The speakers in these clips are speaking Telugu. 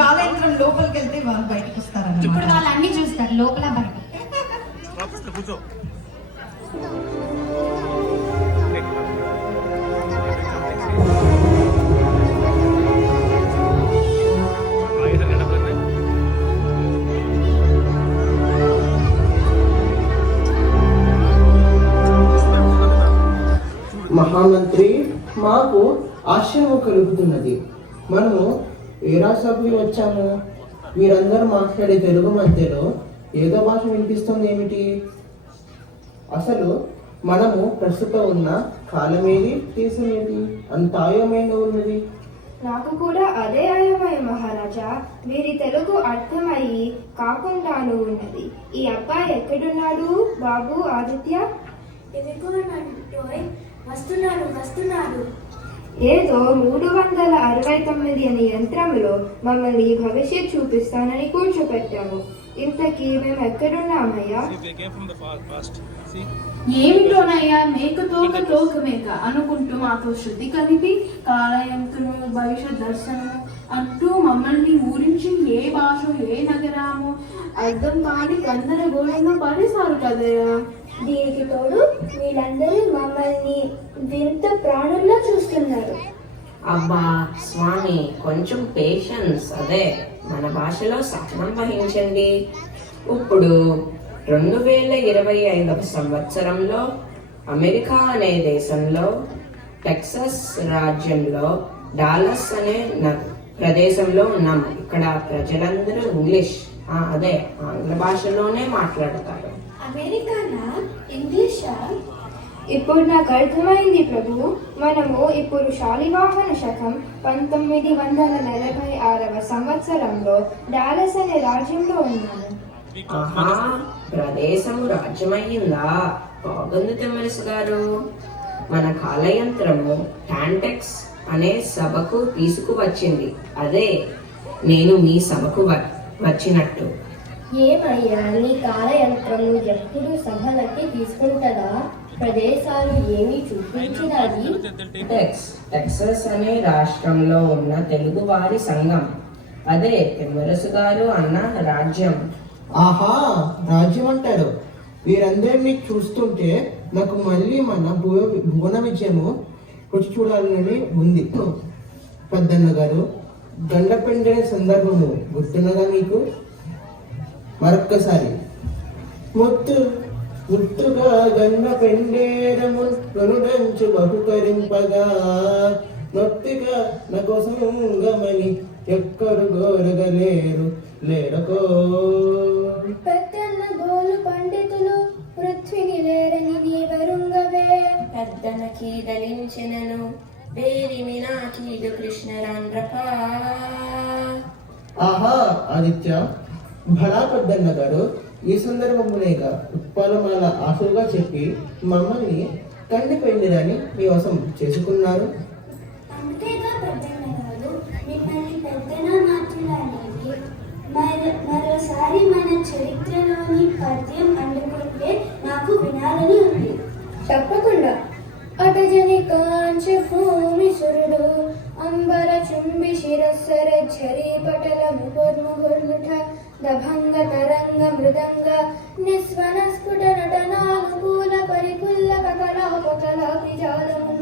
కాలేంద్రం లోపలికి వెళ్తే వాళ్ళు బయటకు వస్తారు. ఇప్పుడు వాళ్ళు అన్ని చూస్తారు లోపల బయట. మహామంత్రి, మాకు ఆశ్చర్యం కలుగుతున్నది. మనము ఏ రాష్ట్రానికి వచ్చాము? మీరందరూ మాట్లాడే తెలుగు మధ్యలో ఏదో భాష వినిపిస్తుంది ఏమిటి? అసలు మనము ప్రస్తుతం ఉన్న కాలమేది, దేశమేది? అంత ఆయమైన ఉన్నది. నాకు కూడా అదే అయమయ మహారాజా. వీరి తెలుగు అర్థమయ్యి కాకుండాను ఉన్నది. ఈ అబ్బాయి ఎక్కడున్నాడు? బాబు ఆదిత్య, వస్తున్నారు. ఏదో 369 అనే యంత్రంలో మమ్మల్ని భవిష్యత్ చూపిస్తానని కూర్చోపెట్టాము. ఇంతకీ మేము ఎక్కడున్నామయ్యా? ఏమిటోనయ్యా, మేక తోక మేక అనుకుంటూ మాతో శృతి కలిపి కాలయంత్రము, భవిష్యత్ దర్శనము అంటూ మమ్మల్ని ఊరించి ఏ భాష ఏ నగరము అర్థం కాని గందరగోళంలో పడేశారు కదయ్యా. దీనికి తోడు వీళ్ళందరూ మమ్మల్ని వింత ప్రాణుల్లో చూస్తున్నారు. అబ్బా స్వామి, కొంచెం పేషెన్స్. అదే మన భాషలో సహనం వహించండి. ఇప్పుడు 2025 సంవత్సరంలో అమెరికా అనే దేశంలో టెక్సస్ రాజ్యంలో డాలస్ అనే ప్రదేశంలో ఉన్నాము. ఇక్కడ ప్రజలందరూ ఇంగ్లీష్, అదే ఆంగ్ల భాషలోనే మాట్లాడతారు. అమెరికానా? ఇంగ్లీషా? ఇప్పుడు నాకు అర్థమైంది ప్రభు. మనము ఇప్పుడు శాలివాహన శకం 1946 సంవత్సరంలో డాలస్ అనే రాజ్యంలో ఉన్నాము. ఆహా, ప్రదేశము రాజ్యమయ్యిందా? బాగుంది తిమ్మరసు గారు. మన కాలయంత్రము టాంటెక్స్ అనే సభకు తీసుకువచ్చింది. అదే నేను మీ సభకు వచ్చినట్టు. ఏమయ్యా, నీ కాలయంత్రము ఎప్పుడు సభలకి తీసుకుంటదా? ప్రదేశాలు ఏమి చూపించినది? టెక్సస్ అనే రాష్ట్రంలో ఉన్న తెలుగు వారి సంఘం. అదే తిమ్మరసు గారు అన్న రాజ్యం. ఆహా, రాజ్యం అంటారు. వీరందరినీ చూస్తుంటే నాకు మళ్ళీ మన భువన విజయము రుచి చూడాలని ఉంది. పెద్దన్న గారు, గండ పెండే సందర్భము గుర్తున్నదా మీకు? మరొక్కసారి ముత్తుగా గండ పెండేరము కొనుడంచు బహుకరింపగా నొత్తిగా నా కోసం గమని ఎక్కడు గోరగలేరు లేరకో. పెద్దన్న గోలు పండితులు పృథ్విని లేరని నీవరుంగవే. పెద్దనకి దలించినను వేరిమి నాకీడు కృష్ణరాండ్రప. ఆహా ఆదిత్య, భలా పెద్దన్న గారు, ఈ సందర్భమునేక ఉత్పలమాల ఆశలుగా చెప్పి మమ్మల్ని కండి పెండిదని మీ వశం చేసుకున్నారు. అంతేగా పెద్దన్న గారు, మిమ్మల్ని పెద్దన మాట్లాడేది. మరోసారి మన చరిత్రలోని పద్యం అందుకుంటే నాకు వినాలని ఉంది. తప్పకుండా. అటజని కాంచ భూమి సురుడు అంబర చుంబి శిరస్సర ఝరి పటల ముహుర్ముహుర్ముఠ దభంగ తరంగ మృదంగ నిస్వన స్ఫుట నటనానుకూల పరికుల్ల కకలాపకలాపి జాలము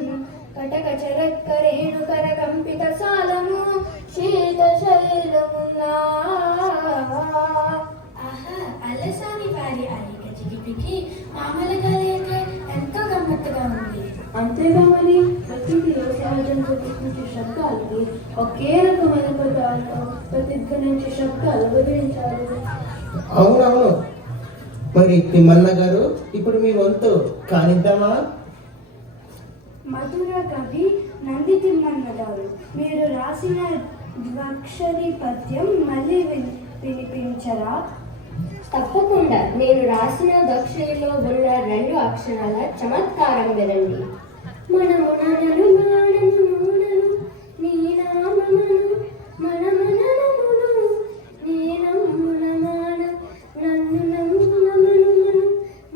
కటక చరత్కరేణు కర కంపిత సాలము శీత శైలమున్నా. ఆహా, అల్లసాని వారి అలిక చిలిపికి మామూలుగా లేక ఎంతో గమ్మత్తుగా ఉంది. అంతేగా మరి, ప్రకృతి సహజంగా పుట్టించే శబ్దాలకి ఒకే రకమైన పదాలతో ప్రతిధ్వనించే శబ్దాలు వదిలించాలి. అవునవును. మరి తిమ్మన్న గారు, ఇప్పుడు మీ వంతు కానిద్దామా? మధుర కవి నంది తిమ్మన్న గారు, మీరు రాసిన ద్వక్షరి పద్యం మళ్ళీ వినిపించరా? తప్పకుండా. నేను రాసిన దక్షిణలో ఉన్న 2 అక్షరాల చమత్కారం వినండి. మనము ననను మానను నూనను నీ నామమును మనమననమును నీ నమ్మున మాన నన్ను నమ్మున మనుమను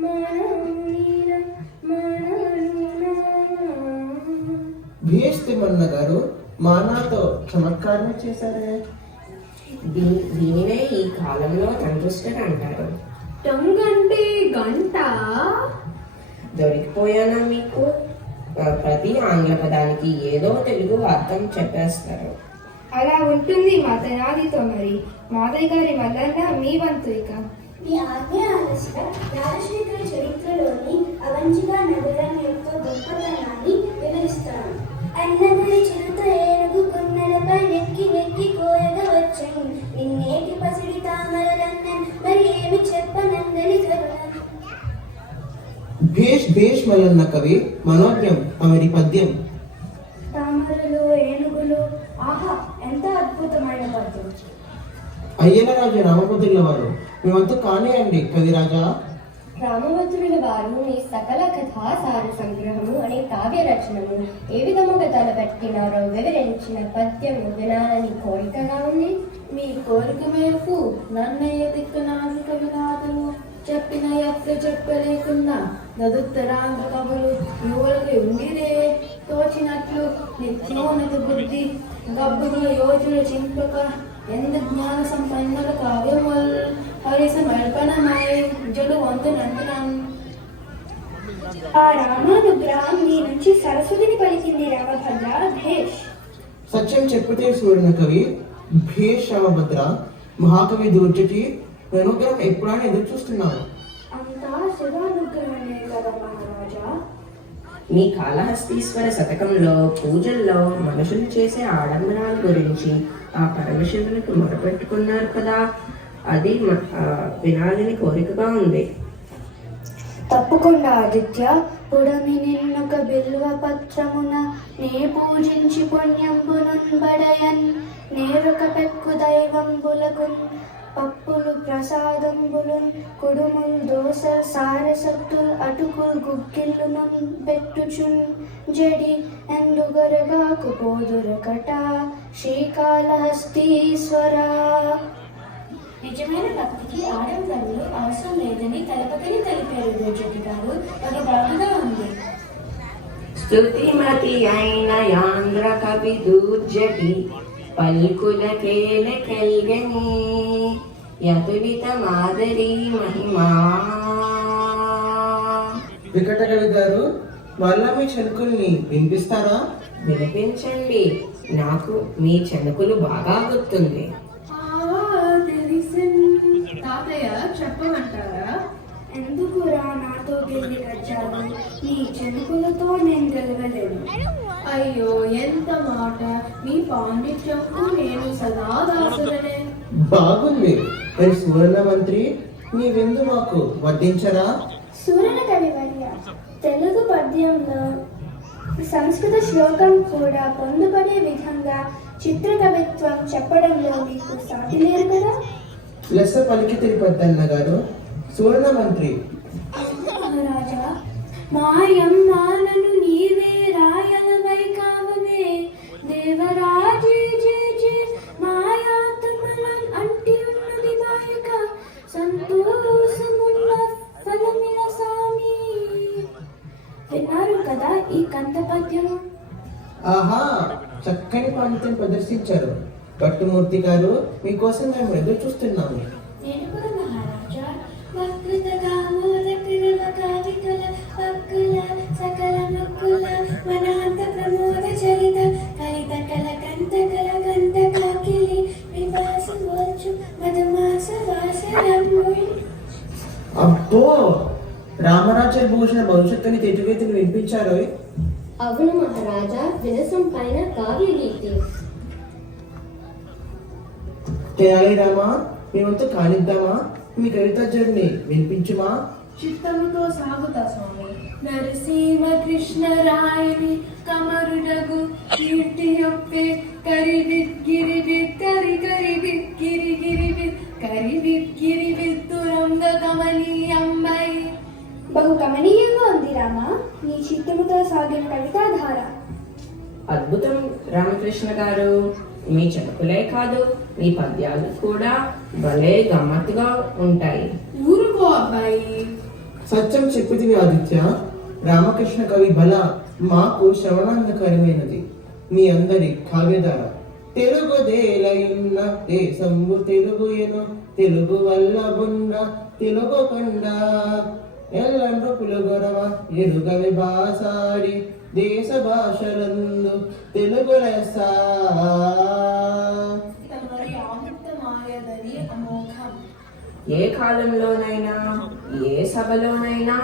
మానము నీన మానను. బిఎస్ తిమ్మన్న గారు మానాతో చమత్కారం చేశారే. దీనినే ఈ కాలంలో టంగ్ అంటారు. టంగ్ అంటే గంట. దొరికిపోయానా మీకు? ప్రతి ఆంగ్ల పదానికి ఏదో తెలుగు అర్థం చెప్పేస్తారు. అలా ఉంటుంది మా తెనాలితో. మరి మాదయ్య గారి మల్లన్న మీ వంతు ఇక. మీ ఆజ్ఞ ఆలస్య రాజశేఖర చరిత్రలోని అవంచిక నగరం యొక్క గొప్పతనాన్ని వివరిస్తాను. అన్నగారి చిరుత ఏనుగు కొన్నలపై నెక్కి నెక్కి కోయగా వచ్చాను. నిన్నేటి పసిడి తామరలన్నన్ మరి ఏమి చెప్పనందని కరుణ. భేష్ భేష్ మల్లన్న కవి మనోజ్ఞం తమరి పద్యం. తామరలు ఏనుగులు, ఆహా ఎంత అద్భుతమైన పద్యం. అయ్యలరాజు రామభద్రుల వారు మేమంతా కానియండి కవిరాజా. రామభద్రుల వారు మీ సకల కథా సార సంగ్రహము అనే కావ్య రచనము ఏ విధముగా తలపెట్టినారో వివరించిన పద్యము వినాలని కోరికగా ఉంది. మీ కోరిక మేరకు నన్నయ్య తిక్కనాథు కవినాథులు చెప్పిన ఎట్లు చెప్పలేకున్నా నదుత్తరాంధ్ర కవులు యువలకు ఉండిరే తోచినట్లు నిత్యోన్నత బుద్ధి గబ్బుల యోజుల చింపక ఎందు జ్ఞాన సంపన్నుల కావ్యముల్ హరిస మల్పనమై జడు వంతునంటున్నాను. ఆ రామానుగ్రహం నీ నుంచి సరస్వతిని పలికింది రామభద్ర. భేష్. సత్యం చెప్పుతే సూర్యుని కవి భేష్ రామభద్ర. మహాకవి దూర్చటి అనుగ్రహం ఎప్పుడైనా ఎదురు చూస్తున్నాను. అంతా శివానుగ్రహమే కదా మహారాజా. మీ కాళహస్తీశ్వర శతకంలో పూజల్లో మనుషులు చేసే ఆడంబరాల గురించి ఆ పరమశివునికి మొరపెట్టుకున్నారు కదా, అది వినాలని కోరికగా ఉంది. తప్పకుండా ఆదిత్య. పుడమి నిన్నొక బిల్వ పత్రమున నే పూజించి పుణ్యంబునుంబడయన్ నేరొక పెక్కు దైవంబులకున్ పప్పులు ప్రసాదంబులున్ కుడుముల్ దోసల్ సారసత్తుల్ అటుకుల్ గుగ్గిల్లునున్ పెట్టుచున్ జడి ఎందుగరగాకు పోదురకట శ్రీకాళహస్తీశ్వర. నిజమైన భక్తికి ఆడంబరాలు అవసరం లేదని తలపకని తెలిపారు దూర్జటి గారు. అది బాగుగా ఉంది. స్తుతిమతి అయిన యాంధ్ర కవి దూర్జటి పల్కుల కేలకెల్గని యతులిత మాదరి మహిమా. వికట కవి గారు మళ్ళా మీ చెనుకుల్ని వినిపిస్తారా? వినిపించండి, నాకు మీ చెనుకులు బాగా గుర్తుంది. తాతయ్య చెప్పమంటారా? ఎందుకురా నాతో గెలి వచ్చావు? నీ చెనుకులతో నేను గెలవలేను. అయ్యో ఎంత మాట! మీ పాండిత్యంకు నేను సదా దాసులనే. బాగుంది. మరి సువర్ణ మంత్రి నీ విందు మాకు వడ్డించరా? సూరణ కవివర్య, తెలుగు పద్యంలో సంస్కృత శ్లోకం కూడా పొందుపడే విధంగా చిత్రకవిత్వం చెప్పడంలో మీకు సాటి లేరు కదా. లెస్స పలికి తిరుపతన్న గారు. సువర్ణ మంత్రి రాజా మాయమ్మానను నీవే రాయలవై కావవే దేవరాజే జే జే మాయాత్మలన్ అంటి ఉన్నది మాయక సంతోషమున్న ఫలమిల సామి. విన్నారు కదా ఈ కంద పద్యము? ఆహా, చక్కని పాండిత్యం ప్రదర్శించారు. భట్టుమూర్తి గారు మీకోసం మేము ఎదురు చూస్తున్నాము. నేను కూడా మహారాజా. వక్ృత కామోదకుల కావికల పక్కుల సకల ముక్కుల మనాంత ప్రమోద చరిత కలిత కల కంత కల కంత కాకిలి వివాస వచ్చు మధుమాస వాసరమ్ముయ్. అబ్బో, రామరాజ్య భూషణ భవిష్యత్తుని తెటువేతిని వినిపించారు. అవును మహారాజా, వినసం పైన కావ్య గీతి. తెనాలి రామా, మేమంతా కానిద్దామా? మీ కవితాజ్ఞని వినిపించుమా? చిత్తముతో సాగుతా స్వామి. నరసింహ కృష్ణ రాయని కమరుడగు కీర్తి యొప్పే కరివిత్ గిరివిత్ కరి కరివిత్ గిరి గిరివిత్ కరివిత్ గిరివిత్ తురంగ కమనీయంబై. బహు గమనీయంగా ఉంది రామా నీ చిత్తముతో సాగిన కవితాధార. అద్భుతం రామకృష్ణ గారు. మీ చెనుకులే కాదు, మీ పద్యాలు కూడా భలే గమ్మత్తుగా ఉంటాయి. ఊరుకో అబ్బాయి. సత్యం చెప్పితివి ఆదిత్య. రామకృష్ణ కవి బల మాకు శ్రవణాంధకరమైనది. మీ అందరి కావ్యధార తెలుగుదేలయున్న దేశంబు తెలుగుయను తెలుగు వల్ల బున్న తెలుగు కొండ ఎల్లండ్రు పులుగొరవ ఎరుగవి భాసాడి దేశ భాషలందు తెలుగు లెస్స. తమరి ఆముక్తమాయదని అమోఘం. ఏ కాలంలోనైనా ఏ సభలోనైనా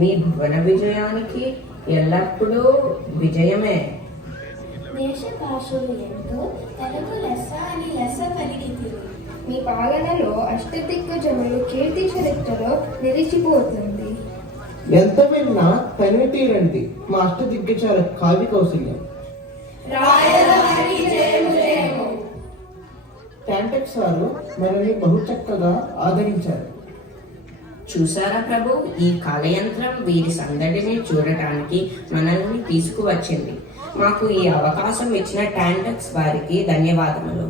మీ భువన విజయానికి ఎల్లప్పుడూ విజయమే. దేశ భాషలు ఎంతో తెలుగు లెస్స అని లెస్స పలికితిరి. మీ పాలనలో అష్టదిగ్గజములు కీర్తి చరిత్రలో నిలిచిపోతుంది. ఎంత విన్నా తనివి తీరండి మా అష్ట దిగ్గజాల కావ్య కౌశల్యం. టాంటెక్స్ వారు మనల్ని బహు చక్కగా ఆదరించారు. చూసారా ప్రభు, ఈ కళయంత్రం వీరి సందడిని చూడటానికి మనల్ని తీసుకువచ్చింది. మాకు ఈ అవకాశం ఇచ్చిన టాంటెక్స్ వారికి ధన్యవాదములు.